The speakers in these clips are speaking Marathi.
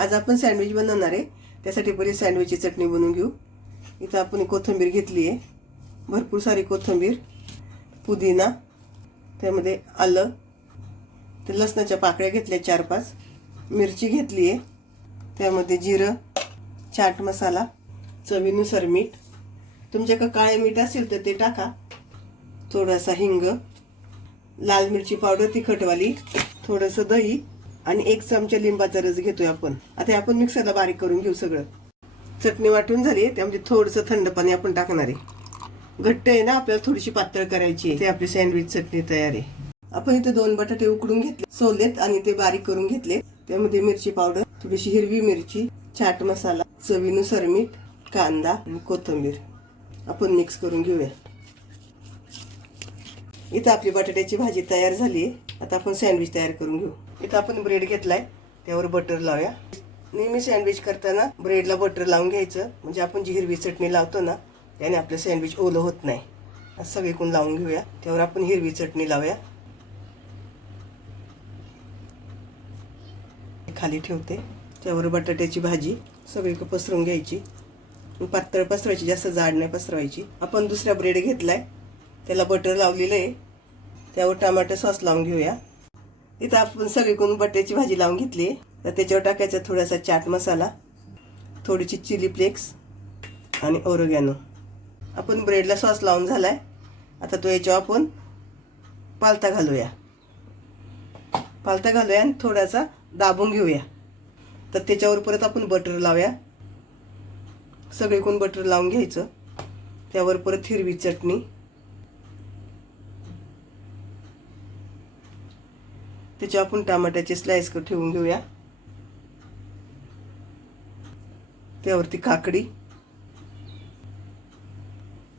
आज आपण सँडविच बनवणार आहे। त्यासाठी पहिले सँडविचची चटणी बनवून घेऊ। इथं आपण कोथिंबीर घेतली आहे, भरपूर सारी कोथिंबीर, पुदिना, त्यामध्ये आलं, ते लसणाच्या पाकळ्या घेतल्या 4-5, मिरची घेतली आहे, त्यामध्ये जिरं, चाट मसाला, चवीनुसार मीठ, तुमच्याकडे काळे मीठ असेल तर ते टाका, थोडासा हिंग, लाल मिरची पावडर तिखटवाली, थोडंसं दही आणि 1 चमचा लिंबाचा रस घेतोय आपण। आता आपण मिक्सरला बारीक करून घेऊ सगळं। चटणी वाटून झाली आहे, त्यामध्ये थोडंसं थंड पाणी आपण टाकणार आहे। घट्ट आहे ना, आपल्याला थोडीशी पातळ करायची आहे। ते आपली सँडविच चटणी तयार आहे। आपण इथे 2 बटाटे उकडून घेतले, सोललेत आणि ते बारीक करून घेतले। त्यामध्ये मिरची पावडर, थोडीशी हिरवी मिरची, चाट मसाला, चवीनुसार मीठ, कांदा आणि कोथिंबीर आपण मिक्स करून घेऊया। इथं आपली बटाट्याची भाजी तयार झाली आहे। आता आपण सँडविच तयार करून घेऊ। इथं आपण ब्रेड घेतलाय, त्यावर बटर लावूया। नेहमी सँडविच करताना ब्रेडला बटर लावून घ्यायचं, म्हणजे आपण जी हिरवी चटणी लावतो ना त्याने आपलं सँडविच ओलं होत नाही। सगळीकडून लावून घेऊया। त्यावर आपण हिरवी चटणी लावूया। खाली ठेवते, त्यावर बटाट्याची भाजी सगळीकडे पसरून घ्यायची, पातळ पसरवायची, जास्त जाड नाही पसरवायची। आपण दुसरा ब्रेड घेतलाय, त्याला बटर लावलेलं आहे, त्यावर टोमॅटो सॉस लावून घेऊया। इथं आपण सगळीकडून बटाट्याची भाजी लावून घेतली, तर त्याच्यावर टाकायचा थोडासा चाट मसाला, थोडीशी चिली फ्लेक्स आणि ओरिगॅनो। आपण ब्रेडला सॉस लावून झालाय, आता तो याच्यावर आपण पालथा घालूया आणि थोडासा दाबून घेऊया। तर त्याच्यावर परत आपण बटर लावूया, सगळीकडून बटर लावून घ्यायचं। त्यावर परत हिरवी चटणी, त्याच्यावर आपण टमाट्याचे स्लाइस ठेवून घेऊया। त्यावरती काकडी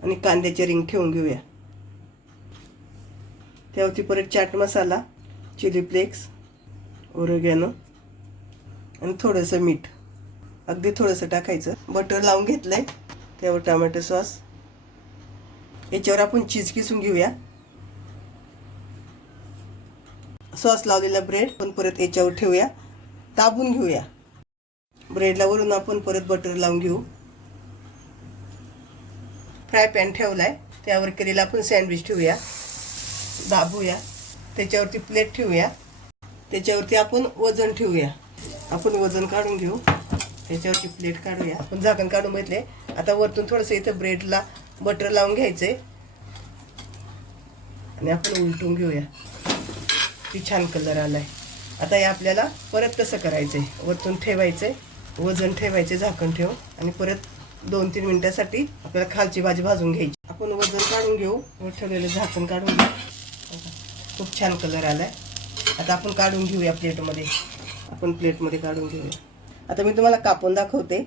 आणि कांद्याचे रिंग ठेवून घेऊया। त्यावरती परत chaat masala, chilli flakes, oregano आणि थोडंसं मीठ, अगदी थोडंसं टाकायचं। बटर लावून घेतलंय, त्यावर टोमॅटो सॉस, याच्यावर आपण चीज किसून घेऊया। सॉस लावलेला ब्रेड पण परत याच्यावर ठेवूया, दाबून घेऊया। ब्रेडला वरून आपण परत बटर लावून घेऊ। फ्राय पॅन ठेवलाय, त्यावर केलेला आपण सँडविच ठेवूया, दाबूया। त्याच्यावरती प्लेट ठेवूया, त्याच्यावरती आपण वजन ठेवूया। आपण वजन काढून घेऊ, त्याच्यावरती प्लेट काढूया। आपण झाकण काढून घेतले। आता वरतून थोडंसं इथं ब्रेडला बटर लावून घ्यायचंय आणि आपण उलटून घेऊया। ती छान कलर आलाय। आता हे आपल्याला परत तसं करायचंय, वरतून ठेवायचंय, वजन ठेवायचे झाकण ठेवून, आणि परत 2-3 मिनिटासाठी आपल्याला खालची भाजी भाजून घ्यायची। आपण वजन काढून घेऊ, वर ठेवलेलं झाकण काढून घेऊ। खूप छान कलर आलाय। आता आपण काढून घेऊया प्लेटमध्ये, आपण प्लेटमध्ये काढून घेऊया। आता मी तुम्हाला कापून दाखवते।